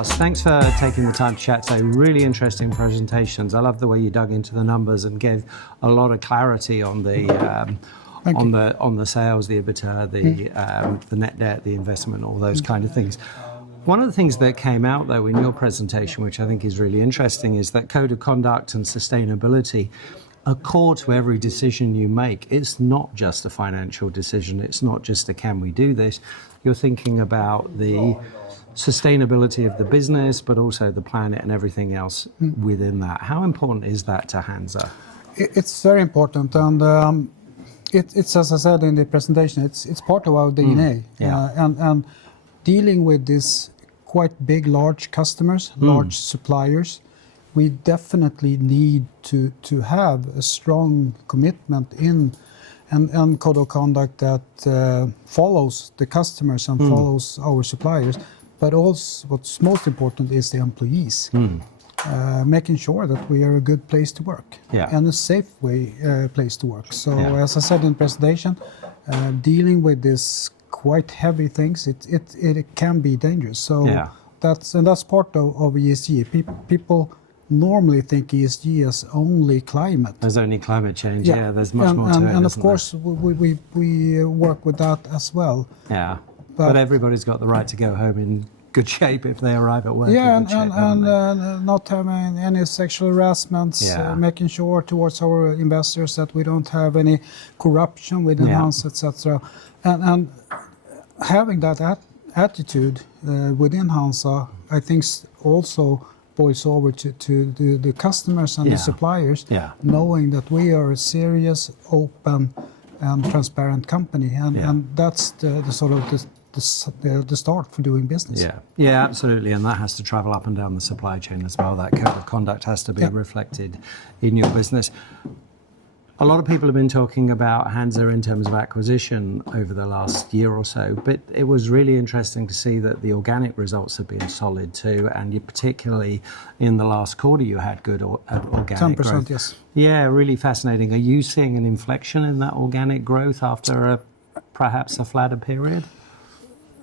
Lars, thanks for taking the time to chat today. Really interesting presentations. I love the way you dug into the numbers and gave a lot of clarity on the on the sales, the EBITDA, the net debt, the investment, all those kind of things. One of the things that came out though in your presentation, which I think is really interesting, is that code of conduct and sustainability are core to every decision you make. It's not just a financial decision. It's not just a can we do this. You're thinking about the sustainability of the business, but also the planet and everything else within that. How important is that to HANZA? It's very important, and it's as I said in the presentation, it's part of our DNA. And dealing with these quite big, large customers, large suppliers, we definitely need to have a strong commitment in and code of conduct that follows the customers and follows our suppliers. But also what's most important is the employees. Making sure that we are a good place to work and a safe place to work. So as I said in the presentation, dealing with this quite heavy things, it can be dangerous. So that's part of ESG. People normally think ESG is only climate. There's only climate change. Yeah, there's much more to it. And of course, we work with that as well. Yeah, but everybody's got the right to go home in good shape if they arrive at work. Yeah, and not having any sexual harassments, making sure towards our investors that we don't have any corruption within HANZA, etc. And having that attitude within HANZA, I think also boils over to the customers and the suppliers, knowing that we are a serious, open, and transparent company, and that's the sort of the start for doing business. Yeah, absolutely, and that has to travel up and down the supply chain as well. That code of conduct has to be reflected in your business. A lot of people have been talking about HANZA in terms of acquisition over the last year or so, but it was really interesting to see that the organic results have been solid too, and you, particularly in the last quarter, you had good organic 10%, growth. yes. Yeah, really fascinating. Are you seeing an inflection in that organic growth after perhaps a flatter period?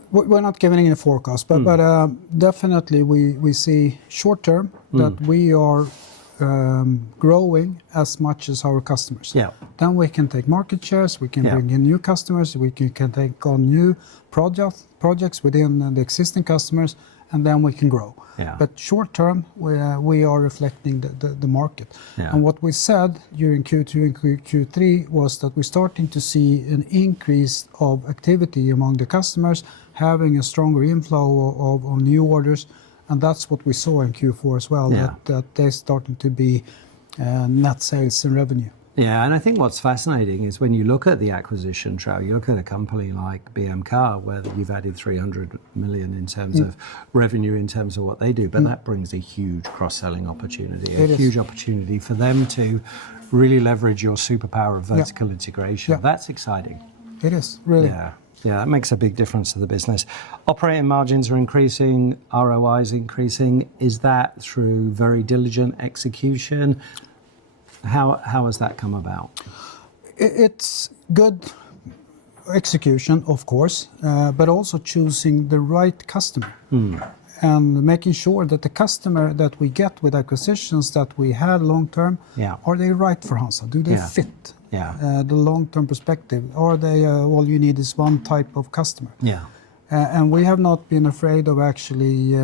We're not giving any forecast, but definitely we see short term that we are growing as much as our customers. Then we can take market shares, we can bring in new customers, we can take on new projects within the existing customers, and then we can grow. But short term, we are reflecting the market. And what we said during Q2 and Q3 was that we're starting to see an increase of activity among the customers, having a stronger inflow of new orders. And that's what we saw in Q4 as well, that they're starting to be net sales and revenue. Yeah, and I think what's fascinating is when you look at the acquisition trail, you look at a company like BMK, where you've added 300 million in terms of revenue, in terms of what they do, but that brings a huge cross-selling opportunity, huge opportunity for them to really leverage your superpower of vertical integration. That's exciting. It is, really. Yeah, that makes a big difference to the business. Operating margins are increasing, ROI is increasing. Is that through very diligent execution? How has that come about? It's good execution, of course, but also choosing the right customer and making sure that the customer that we get with acquisitions that we had long term, are they right for HANZA? Do they fit? The long-term perspective, or they all you need is one type of customer. And we have not been afraid of actually,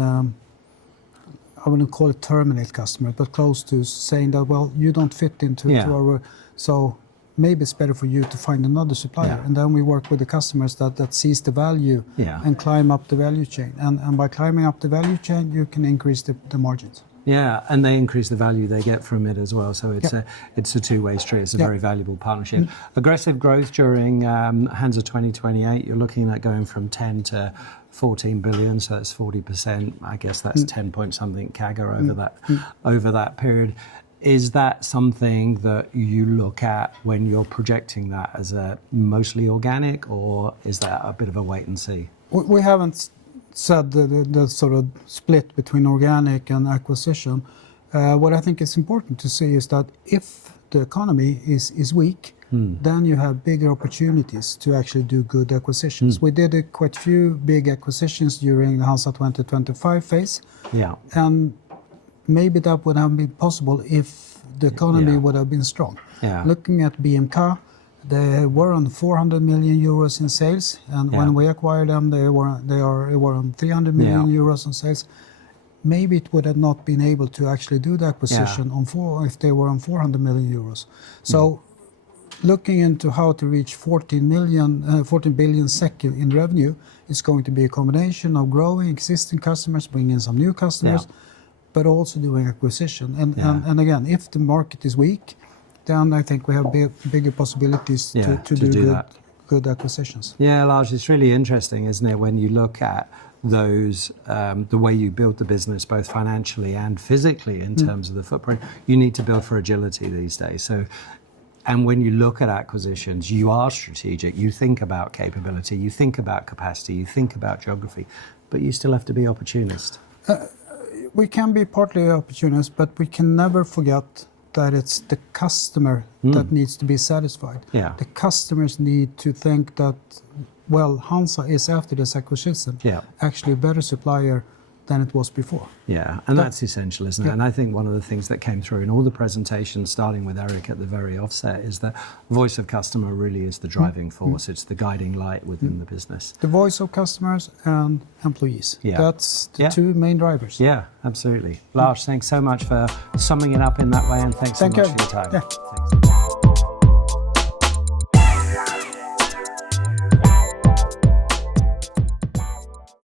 I wouldn't call it terminate customers, but close to saying that, well, you don't fit into our, so maybe it's better for you to find another supplier. And then we work with the customers that sees the value and climb up the value chain. And by climbing up the value chain, you can increase the margins. Yeah, and they increase the value they get from it as well. So it's a two-way street. It's a very valuable partnership. Aggressive growth during HANZA 2028. You're looking at going from 10 to 14 billion, so that's 40%. I guess that's 10 point something CAGR over that period. Is that something that you look at when you're projecting that as a mostly organic, or is that a bit of a wait and see? We haven't said the sort of split between organic and acquisition. What I think is important to see is that if the economy is weak, then you have bigger opportunities to actually do good acquisitions. We did quite few big acquisitions during the HANZA 2025 phase. Yeah. And maybe that would have been possible if the economy would have been strong. Yeah. Looking at BMK, they were on 400 million euros in sales, and when we acquired them, they were on 300 million euros in sales. Maybe it would have not been able to actually do the acquisition if they were on 400 million euros. So, looking into how to reach 14 billion SEK in revenue is going to be a combination of growing existing customers, bringing in some new customers, but also doing acquisition. And again, if the market is weak, then I think we have bigger possibilities to do good acquisitions. Yeah, Lars, it's really interesting, isn't it, when you look at those, the way you build the business, both financially and physically in terms of the footprint, you need to build for agility these days. So, and when you look at acquisitions, you are strategic. You think about capability, you think about capacity, you think about geography, but you still have to be opportunist. We can be partly opportunist, but we can never forget that it's the customer that needs to be satisfied. Yeah. The customers need to think that, well, HANZA is after this acquisition actually a better supplier than it was before. Yeah, and that's essential, isn't it? And I think one of the things that came through in all the presentations, starting with Eric at the very offset, is that voice of customer really is the driving force. It's the guiding light within the business. The voice of customers and employees. Yeah. That's the two main drivers. Yeah, absolutely. Lars, thanks so much for summing it up in that way, and thanks so much for your time. Yeah. Thanks.